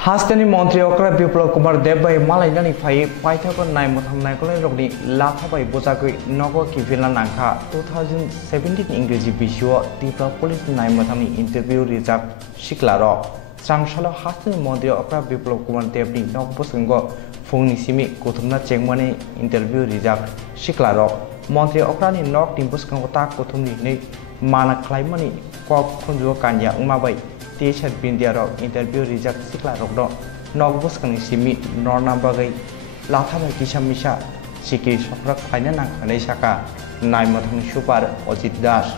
हास्टेनि मंत्री ओक्रा बिप्लब कुमार देब bai malaina phaikhakha nai motham naikolai rokni latha bai bojagoi nogo kifila nangkha 2017 इंग्रेजी बिसुआव Biplob police nai motham ni interview rijak siklaro sangsalni हास्टेनि मंत्री ओक्रा बिप्लब कुमार देब ni nog bosungo phungni simi kuthumna chengmani interview rijak siklaro मंत्री ओक्रा ni nog timbuskango ta kuthumni nei mana khlaimani kok khunjo kanya ungmabai t-shirt bindia rok interview rijak sikla rok do nog boskang simi norna bagai latha bai kisam misa siki sokrak khaina nangkhanai saka nai mothang super Ojit Das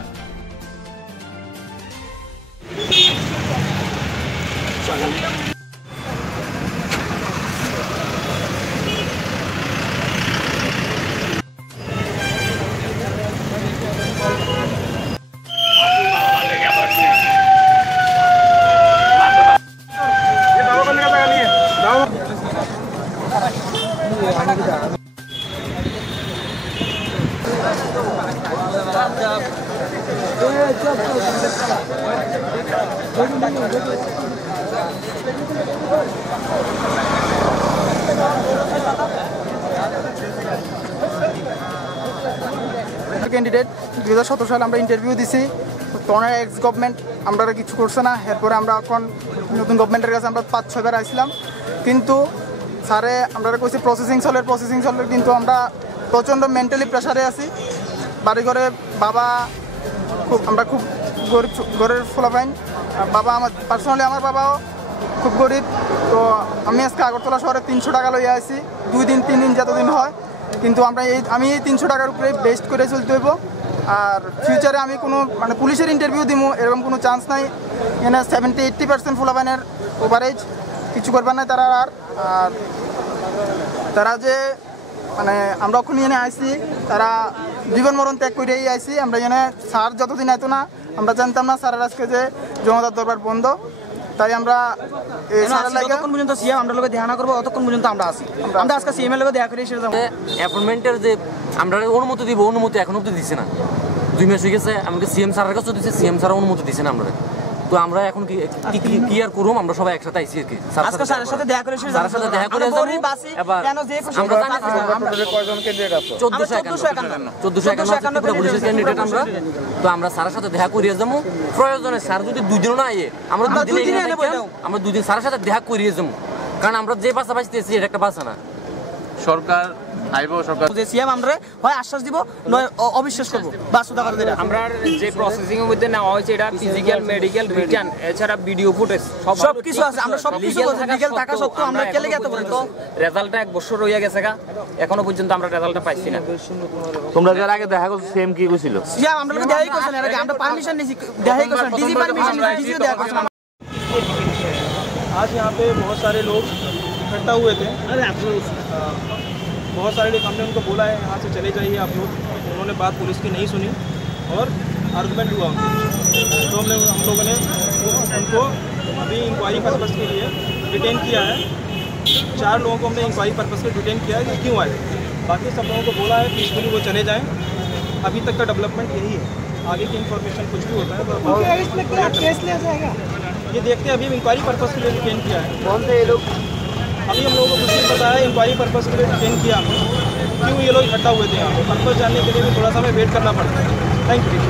candidate 2017 साल আমরা interview দিছি তোনার x government আমরা কিছু করছে না এরপর আমরা এখন নতুন গভর্নমেন্টের কাছে আমরা 5-6 বার আইছিলাম কিন্তু স্যারে আমরা কইছি প্রসেসিং চলে কিন্তু আমরা প্রচন্ড মেন্টালি প্রেসারে আছি বাড়ি ঘরে বাবা খুব গরিব ঘরের ফলাফাইন বাবা আমার পার্সোনালি আমার বাবাও খুব গরিব তো আমি আজকে আগরতলা শহরে 300 টাকা লইয়া আইছি 2 দিন 3 দিন যতদিন হয় কিন্তু আমি এই 300 টাকার উপরে বেস্ট করে চলতে হইব আর ফিউচারে আমি কোনো মানে পুলিশের ইন্টারভিউ দিমু এরকম কোনো চান্স নাই এখানে 70-80% ফুলাবানের ওভারেজ কিছু করবার নাই তারা আর তারা যে মানে আমরা ওখানে এনে আইছি তারা জীবন মরণ ত্যাগ করেই আইছি আমরা এখানে স্যার যতদিন আইতো না আমরা জানতাম না স্যারের আজকে যে জমাদার দরবার বন্ধ তাই আমরা যতক্ষণ পর্যন্ত সিএম আমরা লোকে দেখা করবো ততক্ষণ পর্যন্ত আমরা আসি আমরা আজকে সিএম এর লোকে দেখা করে এসে যাবো অ্যাপয়েন্টমেন্টের যে আমরা অনুমতি দিব অনুমতি এখন অব্দি দিছে না 2 মাস হয়ে গেছে আমাকে সিএম স্যারের কাছে দিছে সিএম স্যার অনুমতি দিছে না আমরা তো আমরা এখন কি আর করব আমরা সবাই একসাথে আইছি আর কি আজকে স্যারের সাথে দেখা করে এসে স্যারের সাথে দেখা করে যাব এবার কেন যে আমরা জানি কয়জন ক্যান্ডিডেট আছে 1451 পুলিশের ক্যান্ডিডেট আমরা তো আমরা স্যারের সাথে দেখা করিয়ে যাবো প্রয়োজনে স্যার যদি 2 দিনও না আইয়ে আমরা 2 দিন আমরা 2 দিন স্যারের সাথে দেখা করিয়ে যাবো কারণ আমরা যে বাসা পাইতেছি এটা একটা বাসা না সরকার আইবো সরকার যে সিএম আমরা হয় আশ্বাস দিব নয় অবিশ্বাস করব বাস সুদা করে দিরা আমরা যে প্রসেসিং এর মধ্যে না হয়েছে এটা ফিজিক্যাল মেডিকেল রিটার্ন এছাড়া ভিডিও ফুটেজ সব কিছু আছে আমরা সব কিছু লিগ্যাল টাকা সত্ত্বেও আমরা কেলে গেতে পারি তো রেজাল্টটা 1 বছর হইয়া গেছে এখনো পর্যন্ত আমরা রেজাল্টটা পাইছি না তোমরা যারা আগে দেখা করছো সেম কি কইছিল সিএম আমরা লোকে দেখাই করছেন এর আগে আমরা পারমিশন নিছি দেখাই করছেন ডিজি পারমিশন নিছি ডিজিও দেখা করছেন आज यहाँ पे बहुत सारे लोग इकट्ठा हुए थे बहुत सारे लोग हमने उनको बोला है यहाँ से चले जाइए आप लोग उन्होंने बात पुलिस की नहीं सुनी और आर्गुमेंट हुआ तो हम लोगों ने उनको अभी इंक्वायरी पर्पज़ के लिए डिटेन किया है 4 लोगों को हमने इंक्वायरी पर्पज़ के डिटेन किया है कि क्यों आए बाकी सब लोगों को बोला है पीसफुली वो चले जाएँ अभी तक का डेवलपमेंट यही है आगे की इन्फॉर्मेशन कुछ भी होता है तो केस लिया जाएगा ये देखते हैं अभी इंक्वायरी पर्पज़ के लिए डिटेन किया है कौन से ये लोग अभी हम लोगों को कुछ नहीं पता है इंक्वायरी पर्पज़ के लिए डिटेन किया क्यों ये लोग इकट्ठा हुए थे यहाँ पे पर्पज़ जानने के लिए भी थोड़ा सा हमें वेट करना पड़ता है थैंक यू